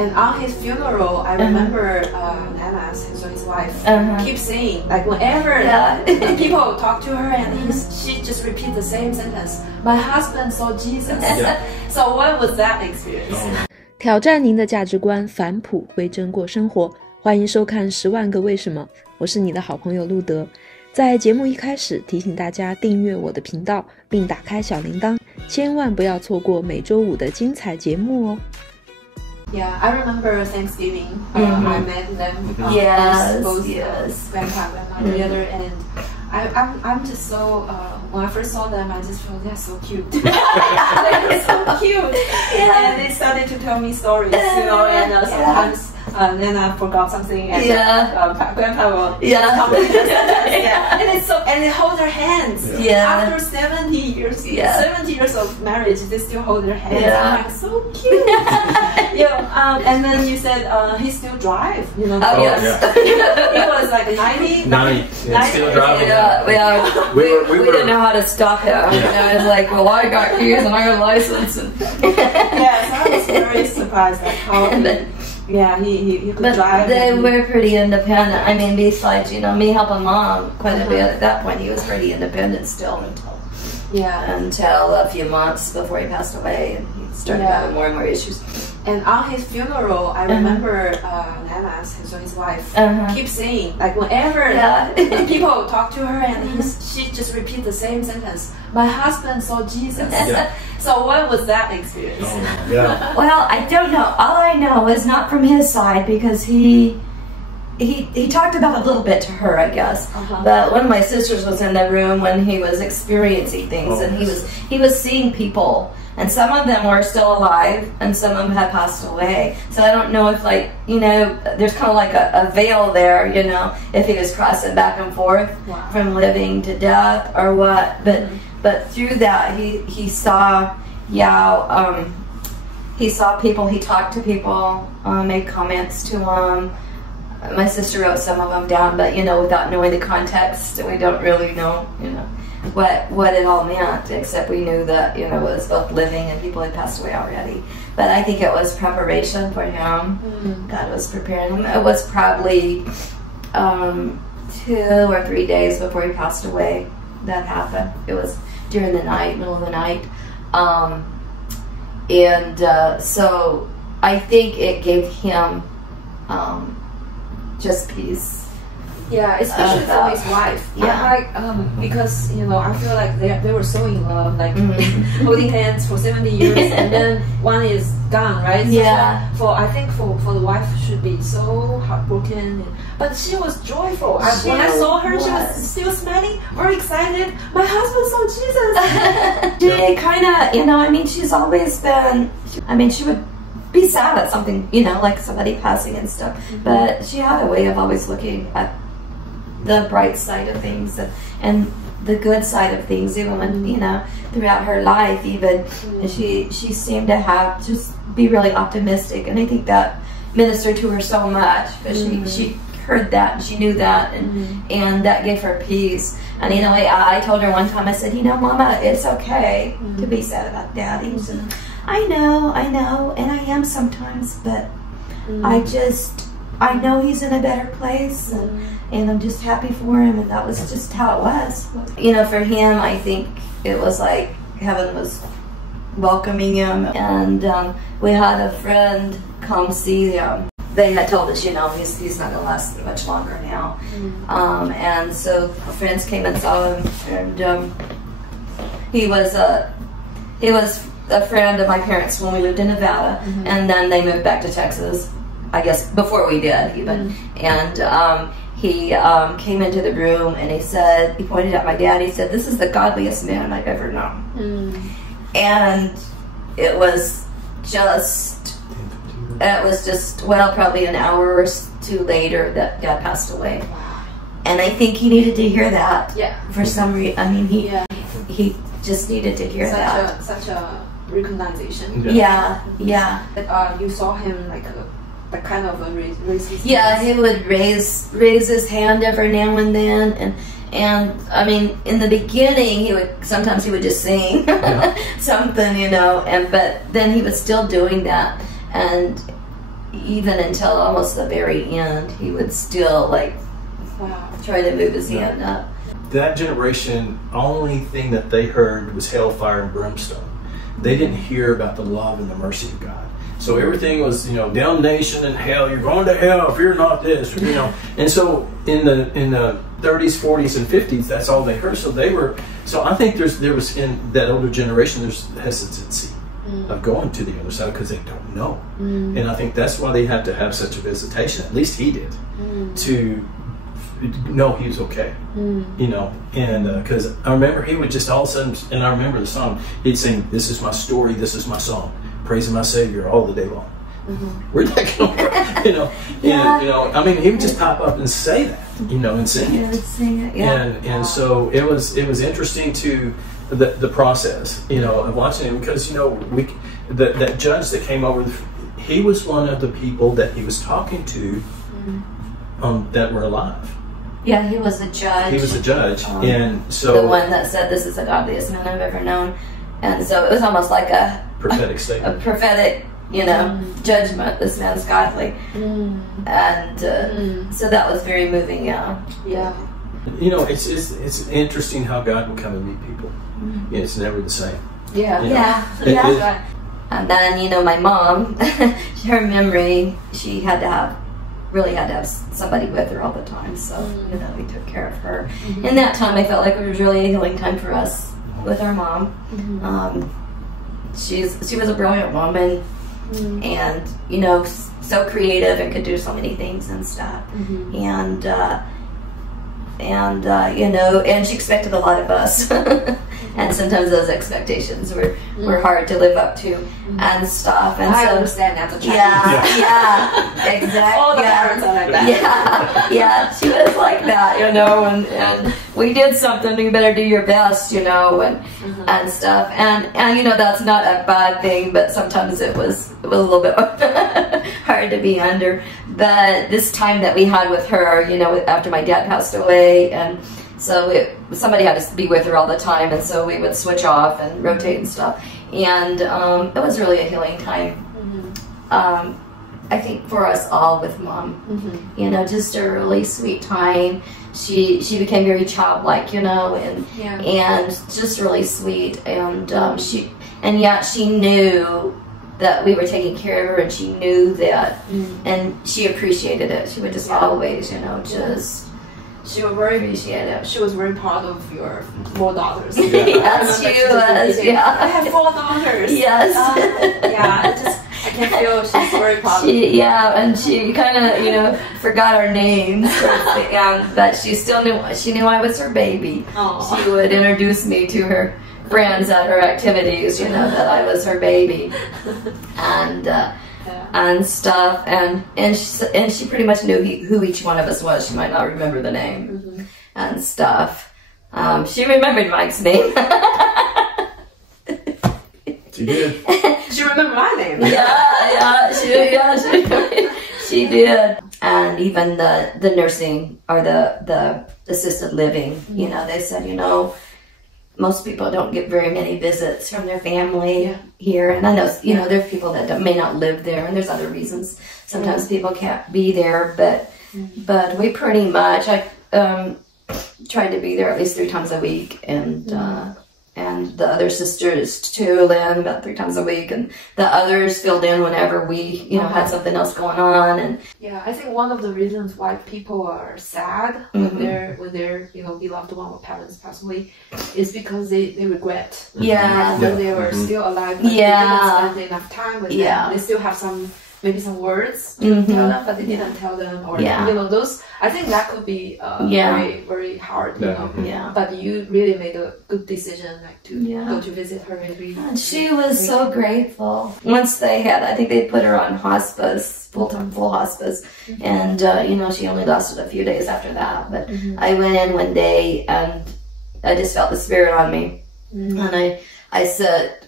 And on his funeral, I remember Nana, so his wife, keeps saying, like whenever people talk to her, and she just repeat the same sentence. My husband saw Jesus. So what was that experience? 挑战您的价值观，返璞归真过生活。欢迎收看《10万个为什么》，我是你的好朋友路德。在节目一开始，提醒大家订阅我的频道，并打开小铃铛，千万不要错过每周五的精彩节目哦。Yeah, I remember Thanksgiving. I met them. Both grandpa and grandma together, and I'm just so. When I first saw them, I just felt they're so cute. They're so cute. And they started to tell me stories, you know, and sometimes. Then I forgot something, and grandpa will tell me and it's so, and they hold their hands. After 70 years, 70 years of marriage, they still hold their hands. I'm like, so cute. And then you said he still drive, you know. He was like 90. Still driving. We didn't know how to stop him. You know, it's like, well, I got keys and I got a license. And So I was very surprised at how he could drive. They were pretty independent. I mean, besides, you know, me helping mom quite a bit at that point, he was pretty independent still until a few months before he passed away, and he started having more and more issues. And on his funeral, I remember Nana, so his wife, keeps saying, like whenever people talk to her, and she just repeat the same sentence. My husband saw Jesus. So what was that experience? Well, I don't know. All I know is not from his side, because he talked about it a little bit to her, I guess. But one of my sisters was in the room when he was experiencing things, and he was seeing people. And some of them were still alive, and some of them had passed away. So I don't know if, like, you know, there's kind of like a veil there, you know, if he was crossing back and forth from living to death or what. But through that, he saw, he saw people, he talked to people, made comments to them. My sister wrote some of them down, but, you know, without knowing the context, we don't really know, you know, what it all meant, except we knew that, you know, it was both living and people had passed away already. But I think it was preparation for him. God was preparing him. It was probably 2 or 3 days before he passed away that happened. It was during the night, middle of the night. So I think it gave him just peace. Yeah, especially for his wife. Because, you know, I feel like they were so in love, like holding hands for 70 years, and then one is gone, right? So I think for the wife should be so heartbroken, but she was joyful. When I saw her, she was still smiling, very excited. My husband saw Jesus. She kind of, you know, I mean, she's always been. I mean, she would be sad at something, you know, like somebody passing and stuff. But she had a way of always looking at the bright side of things and the good side of things, even when, you know, throughout her life, even she seemed to have just be really optimistic, and I think that ministered to her so much. But she heard that, and she knew that, and that gave her peace. And, you know, I told her one time, I said, you know, Mama, it's okay to be sad about Daddy. She said, I know, and I am sometimes, but I know he's in a better place, and I'm just happy for him, and that was just how it was. You know, for him, I think it was like heaven was welcoming him, and we had a friend come see him. They had told us, you know, he's not going to last much longer now. And so friends came and saw him, and he was a friend of my parents when we lived in Nevada, and then they moved back to Texas, I guess before we did even. And he came into the room, and he pointed at my dad. He said, "This is the godliest man I've ever known." And it was just, well, probably an hour or 2 later that Dad passed away. And I think he needed to hear that. For some reason, I mean, he just needed to hear that. Such a recognition. That you saw him like kind of raise his hands. He would raise his hand every now and then, and I mean, in the beginning, sometimes he would just sing something, you know, but then he was still doing that, and even until almost the very end, he would still like try to move his hand up. That generation, only thing that they heard was hellfire and brimstone. They didn't hear about the love and the mercy of God. So everything was, you know, damnation and hell. You're going to hell if you're not this, you know. And so in the 30s, 40s, and 50s, that's all they heard. So they were. So I think there was in that older generation, there's hesitancy of going to the other side because they don't know. And I think that's why they had to have such a visitation. At least he did, to know he was okay. You know, and because I remember he would just all of a sudden, and I remember the song. He'd sing, "This is my story. This is my song. Praising my Savior all the day long." Where'd that come from? You know, and, you know, I mean, he would just pop up and say that, you know, and sing it. Sing it, And so it was interesting to the process, you know, of watching him, because, you know, that judge that came over, he was one of the people that he was talking to that were alive. Yeah, he was a judge. He was a judge, and so the one that said, "This is the godliest man I've ever known," and so it was almost like a prophetic statement, a prophetic, you know, judgment. This man's godly, and so that was very moving. Yeah. You know, it's interesting how God will come and meet people. It's never the same. Yeah. You know? Yeah. And then, you know, my mom, her memory, she really had to have somebody with her all the time. So, you know, we took care of her. In that time, I felt like it was really a healing time for us with our mom. She was a brilliant woman, and, you know, so creative and could do so many things and stuff. And you know, and she expected a lot of us. And sometimes those expectations were hard to live up to and stuff. And I so, understand as a child. Yeah, exactly. All the parents are like that. Yeah, she was like that, you know, and we did something, you better do your best, you know, and stuff. And you know, that's not a bad thing, but sometimes it was a little bit hard to be under. But this time that we had with her, you know, after my dad passed away, and so somebody had to be with her all the time, and so we would switch off and rotate and stuff. And it was really a healing time. I think for us all with Mom, you know, just a really sweet time. She became very childlike, you know, and just really sweet. And yet she knew that we were taking care of her, and she knew that, and she appreciated it. She would just always, you know, just. She was very appreciative. She was very proud of your 4 daughters. Yes, she was. Yeah, I have 4 daughters. Yes. I can feel she's very proud. And she kind of, you know, forgot our names, but she still knew. She knew I was her baby. Aww. She would introduce me to her friends at her activities, you know, that I was her baby, and stuff, and she pretty much knew who each one of us was. She might not remember the name and stuff. She remembered Mike's name. She did. She remembered my name. She did. And even the nursing or the assisted living, you know, they said, you know, most people don't get very many visits from their family here. And I know, you know, there's people that may not live there, and there's other reasons. Sometimes people can't be there, but we pretty much, I tried to be there at least 3 times a week, and the other sisters too, Lynn, about 3 times a week, and the others filled in whenever we, you know, had something else going on. And I think one of the reasons why people are sad when their you know, beloved one or parents pass away is because they regret. When they were still alive, but they didn't spend enough time with them. They still have maybe some words to tell them, but they didn't tell them, or you know, those. I think that could be very, very hard, you know. But you really made a good decision, like to go to visit her every. And she was so grateful. Once I think they put her on hospice, full hospice, and you know, she only lasted a few days after that. But I went in one day, and I just felt the Spirit on me, and I said.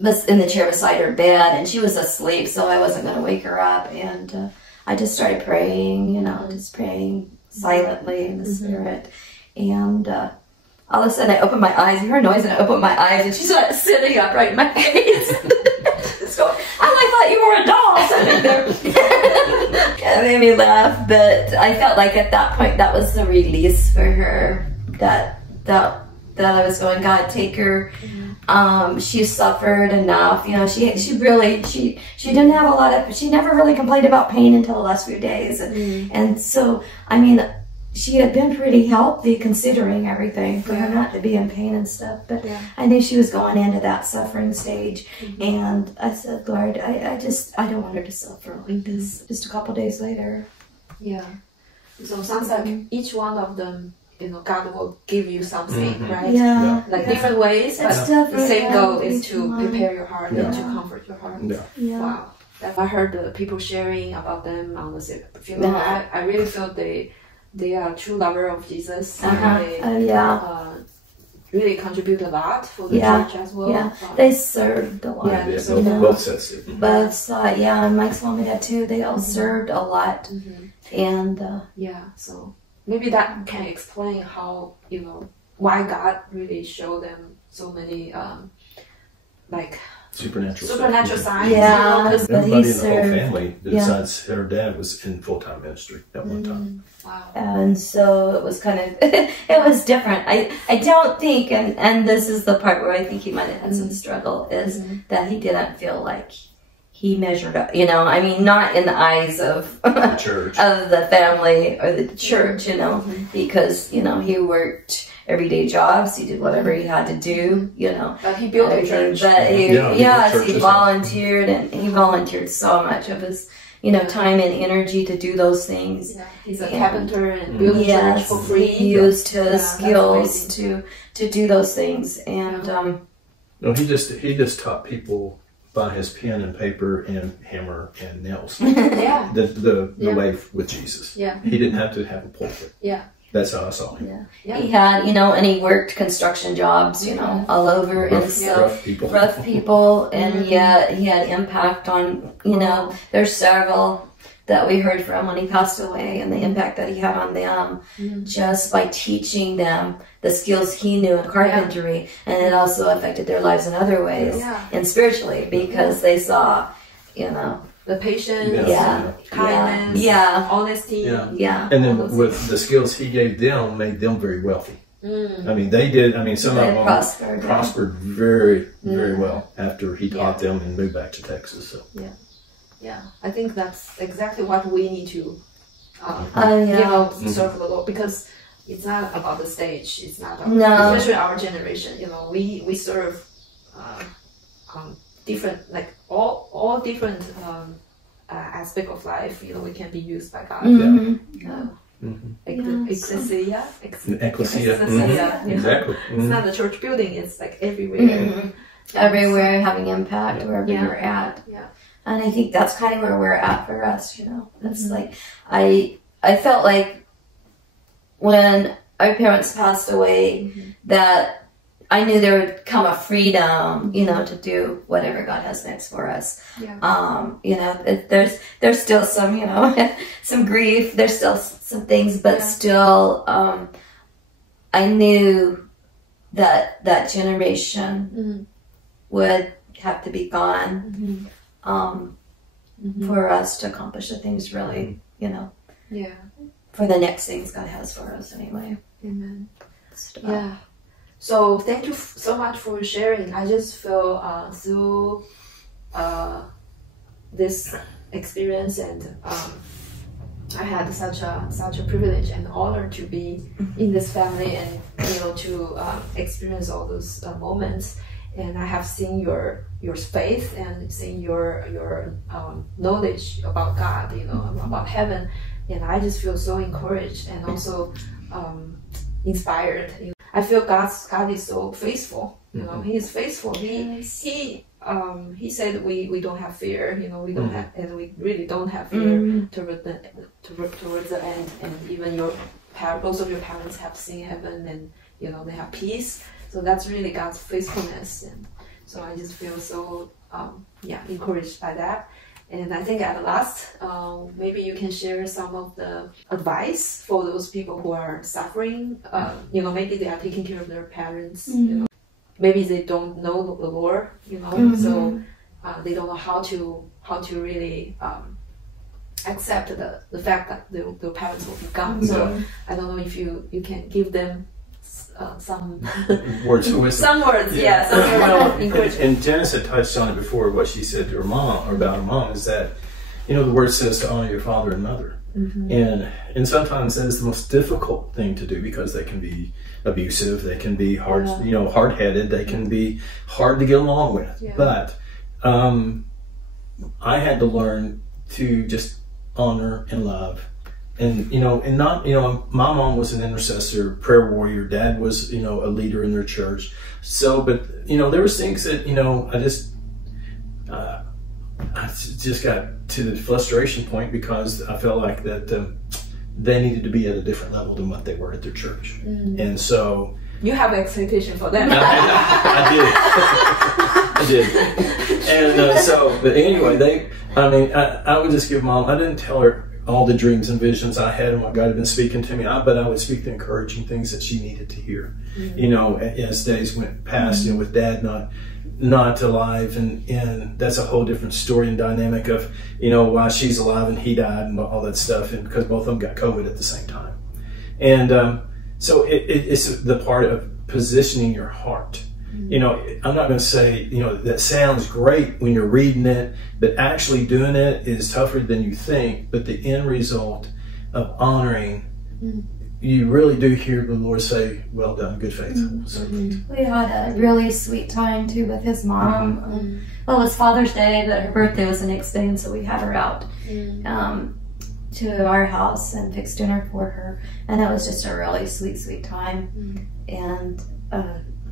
Was in the chair beside her bed, and she was asleep, so I wasn't going to wake her up, and I just started praying, you know, just praying silently in the Spirit, and all of a sudden I opened my eyes, I heard a noise, and I opened my eyes, and she started sitting up right in my face. I thought you were a dog. all sitting there. It made me laugh, but I felt like at that point that was the release for her. That I was going, God, take her. She suffered enough. You know, she didn't have a lot of, she never really complained about pain until the last few days. And so, I mean, she had been pretty healthy considering everything for her not to be in pain and stuff. But I knew she was going into that suffering stage. And I said, Lord, I don't want her to suffer like this. Just a couple days later. Yeah. So it sounds like each one of them, you know, God will give you something, right? Yeah. Like different ways, but the same goal is to prepare your heart and to comfort your heart. Yeah. Wow. I heard the people sharing about them on the funeral. I really felt they are true lover of Jesus. They really contribute a lot for the church as well. Yeah, they served a lot. Yeah, they served both sets. Both and Mike's mom and dad too. They all served a lot. And so maybe that can explain how, you know, why God really showed them so many like supernatural signs. Yeah, because everybody in the whole family besides her dad was in full-time ministry at one time. Wow. And so it was kind of it was different. I don't think, and this is the part where I think he might have had some struggle, is that he didn't feel like he measured up, you know, I mean, not in the eyes of the church, of the family or the church, you know, because, you know, he worked everyday jobs, he did whatever he had to do, you know. But he built a church. But he volunteered, and he volunteered so much of his, you know, time and energy to do those things. Yeah, he's a carpenter and built a church for free. He used his skills to do those things, and no, he just taught people by his pen and paper and hammer and nails. The way with Jesus. Yeah. He didn't have to have a pulpit. Yeah. That's how I saw him. Yeah. He had, you know, and he worked construction jobs, you know, all over. And so rough people. And yet he had impact on, you know, there's several that we heard from when he passed away, and the impact that he had on them just by teaching them the skills he knew in carpentry. And it also affected their lives in other ways and spiritually, because they saw, you know, the patience, kindness, honesty. And then with the skills he gave them, made them very wealthy. I mean, they did. I mean, some of them prospered very, very well after he taught them and moved back to Texas. So. Yeah, I think that's exactly what we need to, you know, serve the Lord, because it's not about the stage. It's not about, especially our generation. You know, we serve different, like all different aspect of life. You know, we can be used by God. Ecclesia. Exactly. It's not the church building. It's like everywhere. Everywhere, having impact wherever you're at. Yeah. And I think that's kind of where we're at for us, you know. It's like, I felt like when our parents passed away, that I knew there would come a freedom, you know, to do whatever God has next for us. You know, there's still some, you know, some grief, there's still some things, but still, I knew that generation would have to be gone. For us to accomplish the things really, you know, for the next things God has for us anyway. Amen. So thank you so much for sharing. I just feel through this experience, and I had such a privilege and honor to be in this family, and, you know, to experience all those moments. And I have seen your faith and seen your knowledge about God, you know, about heaven, and I just feel so encouraged and also inspired. You know, I feel God is so faithful. You know, He is faithful. He said we don't have fear. You know, we don't have, and we really don't have fear towards the end. And even both of your parents have seen heaven, and, you know, they have peace. So that's really God's faithfulness, and so I just feel so encouraged by that. And I think at last, maybe you can share some of the advice for those people who are suffering. You know, maybe they are taking care of their parents. You know, maybe they don't know the Lord. You know, so they don't know how how to really accept the fact that their parents will be gone. So I don't know if you can give them some words of wisdom. Some words, yeah. Some Well, encouragement. and Janis had touched on it before. What she said to her mom, or about her mom, is that, you know, the word says to honor your father and mother, and sometimes that is the most difficult thing to do because they can be abusive, they can be hard, you know, hard-headed, they can be hard to get along with. Yeah. But I had to learn to just honor and love. And, you know, and not, you know, my mom was an intercessor, prayer warrior. Dad was, you know, a leader in their church. So, but, you know, there was things that, you know, I just got to the frustration point because I felt like that they needed to be at a different level than what they were at their church. And so... You have expectation for them. I did. And so, but anyway, I would just give Mom, I didn't tell her all the dreams and visions I had and what God had been speaking to me, but I would speak the encouraging things that she needed to hear. You know, as days went past, you know, with Dad not alive, and that's a whole different story and dynamic of, you know, why she's alive and he died and all that stuff, and because both of them got COVID at the same time. And so it's the part of positioning your heart. You know, I'm not going to say, you know, that sounds great when you're reading it, but actually doing it is tougher than you think. But the end result of honoring, you really do hear the Lord say, well done, good faithful servant. We had a really sweet time too with his mom. Well, it was Father's Day, but her birthday was the next day, and so we had her out to our house and fixed dinner for her, and it was just a really sweet time. And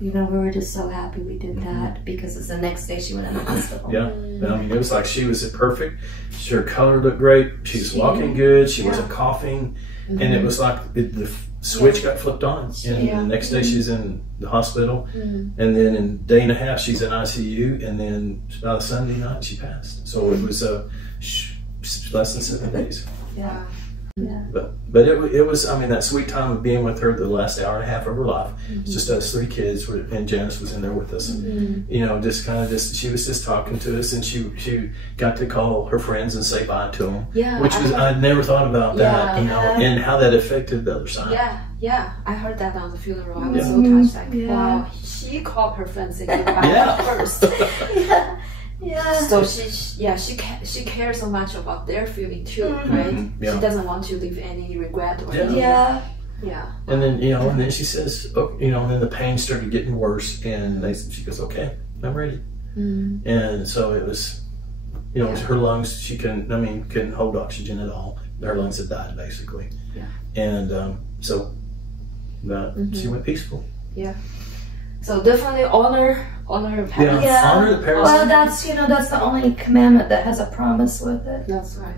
you know, we were just so happy we did that because it's the next day she went in the hospital. Yeah, I mean, it was like she was perfect. Her color looked great. She was walking good. She wasn't coughing, and it was like the switch got flipped on. And the next day she's in the hospital, and then in a day and a half she's in ICU, and then by Sunday night she passed. So it was less than 7 days. Yeah. Yeah. But it was, I mean, that sweet time of being with her the last hour and a half of her life. It's just us 3 kids, and Janis was in there with us. And, you know, just kind of she was just talking to us, and she got to call her friends and say bye to them. Yeah, which was, I'd never thought about that, you know, and how that affected the other side. Yeah, I heard that on the funeral. I was so touched. Like, wow, she called her friends and said bye first. Yeah. So she cares so much about their feeling too, right? She doesn't want to leave any regret or anything. Yeah. And then, you know, and then she says, oh, you know, and then the pain started getting worse, and she goes, okay, I'm ready. And so it was, you know, her lungs, couldn't hold oxygen at all. Her lungs had died basically. And so she went peaceful. So definitely honor your parents. Honor the parents. Well, that's the only commandment that has a promise with it. That's right.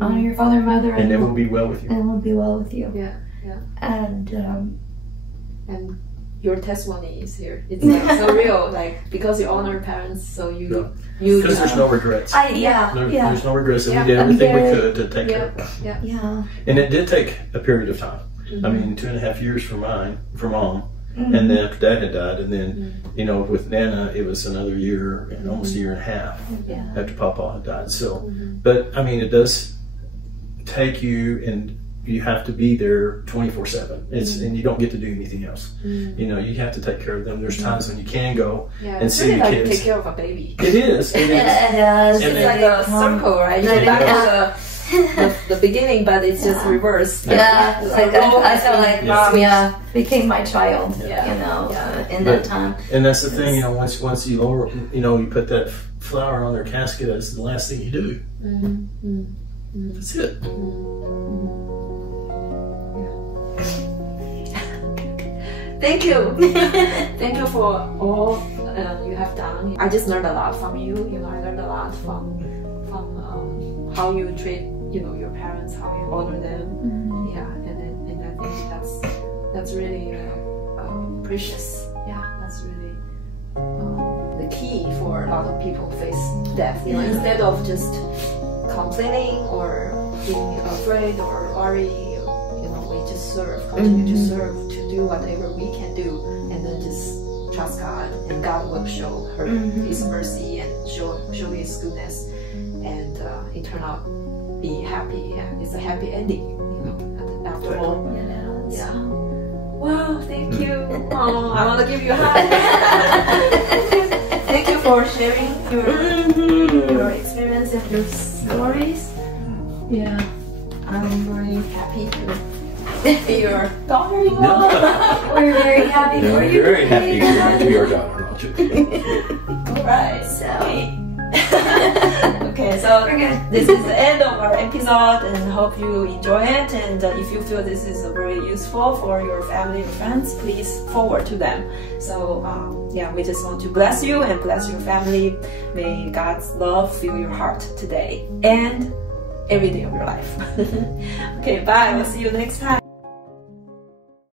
Honor your father and mother, and it will be well with you. And it will be well with you. And your testimony is here. It's like so real, like because you honor your parents, so you because there's no regrets. There's no regrets. And we did everything we could to take care of them. And it did take a period of time. I mean, 2.5 years for Mom. And then after Dad had died, and then, you know, with Nana, it was another year, and almost a year and a half after Papa had died. So, but I mean, it does take you, and you have to be there 24/7. And you don't get to do anything else. You know, you have to take care of them. There's times when you can go and see the kids. Take care of a baby. It is. It is. It's like a circle, right? You're back to the beginning, but it's just reversed. I feel like Mom, became my child. You know, in that time. And that's the thing, you know, once you lower, you know, you put that flower on their casket, that's the last thing you do. That's it. Thank you. Thank you for all you have done. I just learned a lot from you. You know, I learned a lot from how you treat, you know, your parents, how you honor them. And I think that's really precious. That's really the key for a lot of people who face death. You know, instead of just complaining or being afraid or worry, you know, we just serve, continue to serve, to do whatever we can do, and then just trust God, and God will show His mercy and show His goodness. it turned out be happy. Yeah, it's a happy ending. After all. Yeah. Wow, thank you. Oh, I want to give you a hug. Thank you for sharing your experience and your stories. Yeah, I'm very happy to be your daughter-in-law. We're very happy for you. Very happy to be your daughter-in-law too. All right, So. Okay, so this is the end of our episode, and hope you enjoy it. And if you feel this is very useful for your family and friends, please forward to them. So yeah, we just want to bless you and bless your family. May God's love fill your heart today and every day of your life. Okay, bye. We'll see you next time.